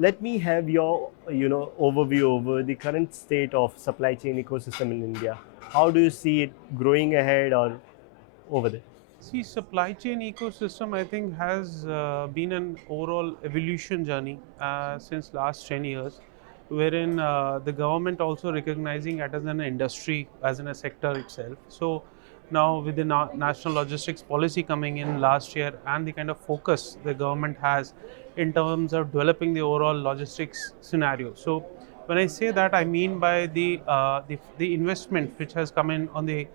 let me have your overview over the current state of supply chain ecosystem in India. How do you see it growing ahead or over there? See, supply chain ecosystem, I think, has been an overall evolution journey since last 10 years, wherein the government also recognizing it as an industry, as in a sector itself. So now with the national logistics policy coming in last year and the kind of focus the government has in terms of developing the overall logistics scenario. So when I say that, I mean by the investment which has come in on the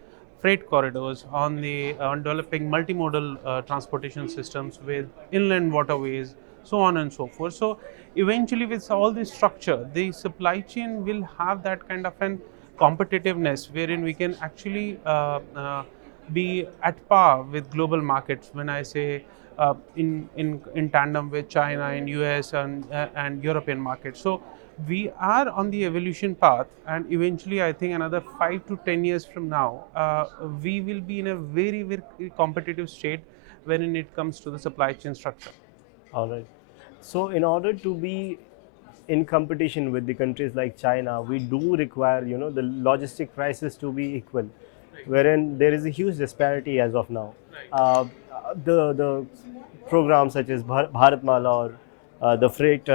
freight corridors, on developing multimodal transportation systems with inland waterways, so on and so forth. So eventually, with all this structure, the supply chain will have that kind of an competitiveness wherein we can actually be at par with global markets. When I say in tandem with China and US and European markets. So we are on the evolution path, and eventually I think another 5 to 10 years from now we will be in a very very competitive state when it comes to the supply chain structure. All right. So, in order to be in competition with the countries like China, we do require, the logistic prices to be equal, wherein there is a huge disparity as of now. The programs such as Bharatmala or the freight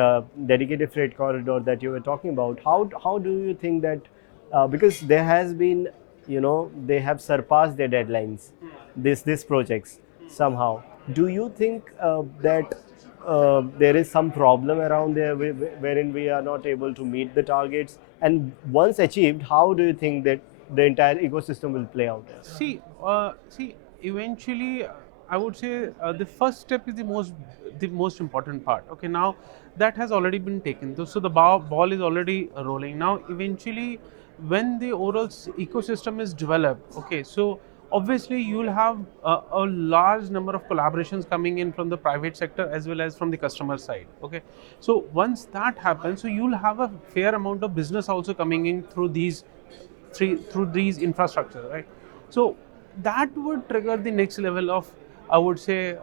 dedicated freight corridor that you were talking about, how do you think that because there has been, they have surpassed their deadlines, this projects somehow. Do you think that there is some problem around there wherein we are not able to meet the targets? And once achieved, how do you think that the entire ecosystem will play out? See, eventually, I would say the first step is the most important part. Okay, now that has already been taken. So the ball is already rolling. Now, eventually, when the overall ecosystem is developed, okay, so obviously you will have a large number of collaborations coming in from the private sector as well as from the customer side. Okay, so once that happens, so you will have a fair amount of business also coming in through these infrastructure, right? So that would trigger the next level of, I would say,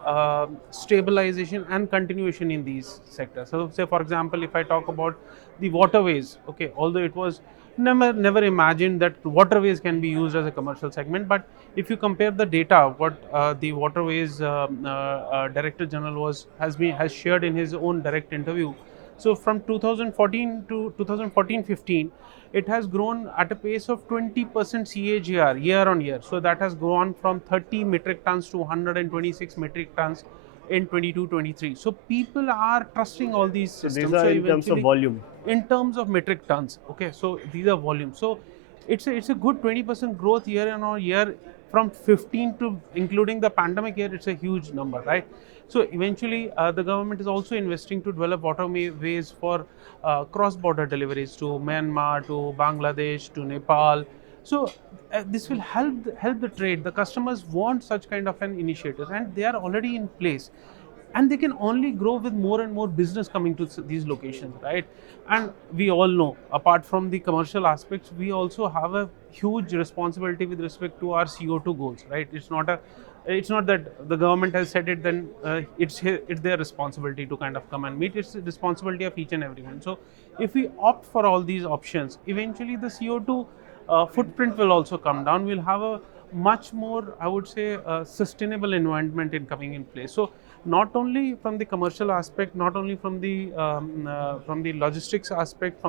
stabilization and continuation in these sectors. So say for example, if I talk about the waterways, okay, although it was never imagined that waterways can be used as a commercial segment, but if you compare the data what the waterways director general has shared in his own direct interview. So from 2014 to 2014-15, it has grown at a pace of 20% CAGR year on year. So that has grown from 30 metric tons to 126 metric tons in 22-23. So people are trusting all these So these systems. are So in terms of eventually, volume. in terms of metric tons, okay, so these are volumes. So it's a good 20% growth year on year from 15 to including the pandemic year. It's a huge number, right? So eventually, the government is also investing to develop waterways for cross-border deliveries to Myanmar, to Bangladesh, to Nepal. So this will help the trade. The customers want such kind of an initiative, and they are already in place, and they can only grow with more and more business coming to these locations, right? And we all know, apart from the commercial aspects, we also have a huge responsibility with respect to our CO2 goals, right? It's not that the government has said it, then it's their responsibility to kind of come and meet. It's the responsibility of each and everyone. So if we opt for all these options, eventually the CO2 footprint will also come down. We'll have a much more, I would say, sustainable environment in coming in place. So not only from the commercial aspect, not only from the logistics aspect,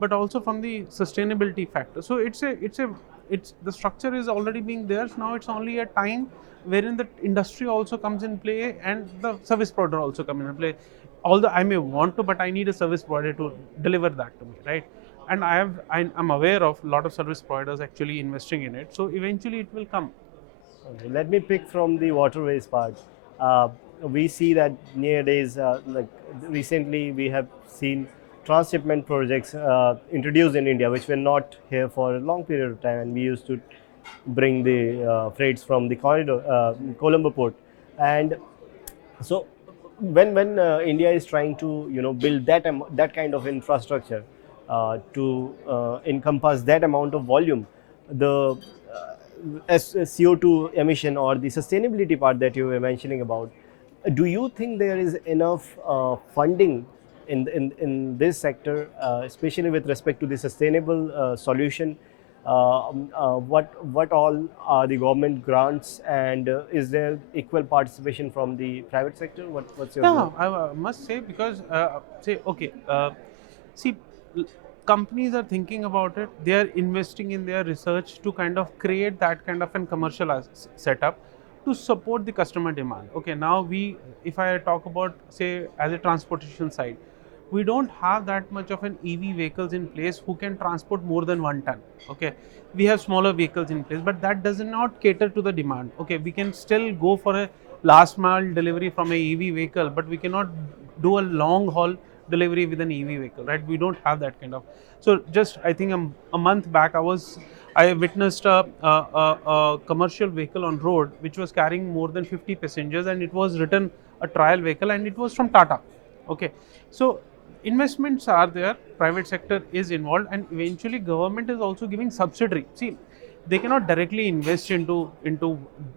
but also from the sustainability factor. So it's the structure is already being there. So now it's only a time wherein the industry also comes in play and the service provider also come in play. Although I may want to, but I need a service provider to deliver that to me, right? And I'm aware of a lot of service providers actually investing in it. So eventually it will come. Okay, let me pick from the waterways part. Uh, we see that nowadays, like recently, we have seen transshipment projects introduced in India, which were not here for a long period of time, and we used to bring the freights from the corridor, Colombo port, and so when India is trying to build that kind of infrastructure to encompass that amount of volume, the CO2 emission or the sustainability part that you were mentioning about, do you think there is enough funding in this sector, especially with respect to the sustainable solution, what all are the government grants, and is there equal participation from the private sector? What's your Yeah, view? I must say, because say okay, see, companies are thinking about it. They are investing in their research to kind of create that kind of an commercial setup to support the customer demand. Okay, now if I talk about, say, as a transportation side, we don't have that much of an EV vehicles in place who can transport more than 1 ton. Okay, we have smaller vehicles in place, but that does not cater to the demand. Okay, we can still go for a last mile delivery from a EV vehicle, but we cannot do a long haul delivery with an EV vehicle, right? We don't have that kind of. So just I think a month back, I witnessed a commercial vehicle on road which was carrying more than 50 passengers, and it was written a trial vehicle, and it was from Tata. Okay, so investments are there, private sector is involved, and eventually government is also giving subsidy. See, they cannot directly invest into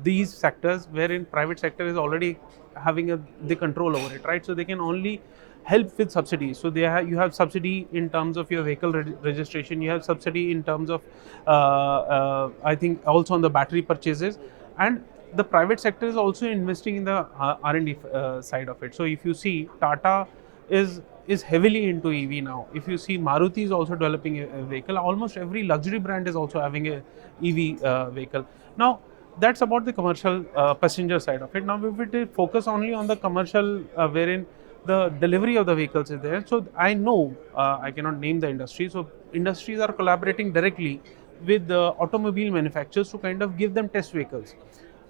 these sectors wherein private sector is already having the control over it, right? So they can only help with subsidies. So you have subsidy in terms of your vehicle registration, you have subsidy in terms of I think also on the battery purchases, and the private sector is also investing in the R&D side of it. So if you see, Tata is heavily into EV now. If you see, Maruti is also developing a vehicle. Almost every luxury brand is also having a EV vehicle. Now, that's about the commercial passenger side of it. Now, if we focus only on the commercial, wherein the delivery of the vehicles is there. So I know I cannot name the industry. So industries are collaborating directly with the automobile manufacturers to kind of give them test vehicles,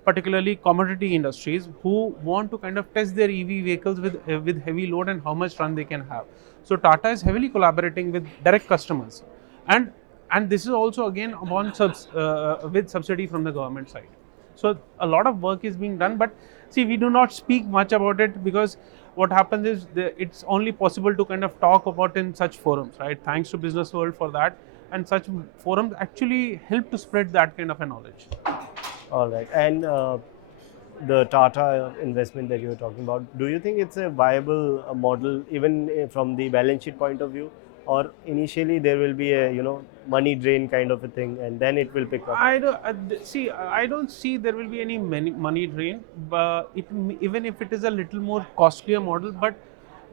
particularly commodity industries who want to kind of test their EV vehicles with heavy load and how much run they can have. So Tata is heavily collaborating with direct customers, and this is also again upon with subsidy from the government side. So a lot of work is being done, but see, we do not speak much about it because what happens is it's only possible to kind of talk about in such forums, right? Thanks to Business World for that, and such forums actually help to spread that kind of a knowledge. All right, and the Tata investment that you were talking about, do you think it's a viable model even from the balance sheet point of view, or initially there will be a money drain kind of a thing, and then it will pick up? I don't see. I don't see there will be any money drain, but even if it is a little more costlier model, but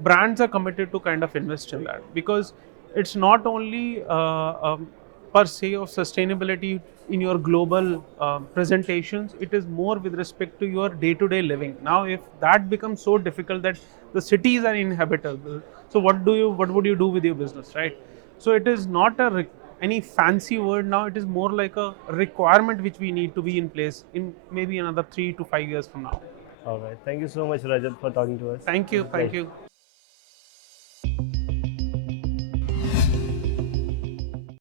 brands are committed to kind of invest in that, because it's not only per se of sustainability in your global presentations. It is more with respect to your day-to-day living. Now, if that becomes so difficult that the cities are inhabitable, so what would you do with your business, right? So it is not any fancy word now. It is more like a requirement which we need to be in place in maybe another 3 to 5 years from now. All right, thank you so much, Rajat, for talking to us. Thank you. It's a Thank pleasure. you.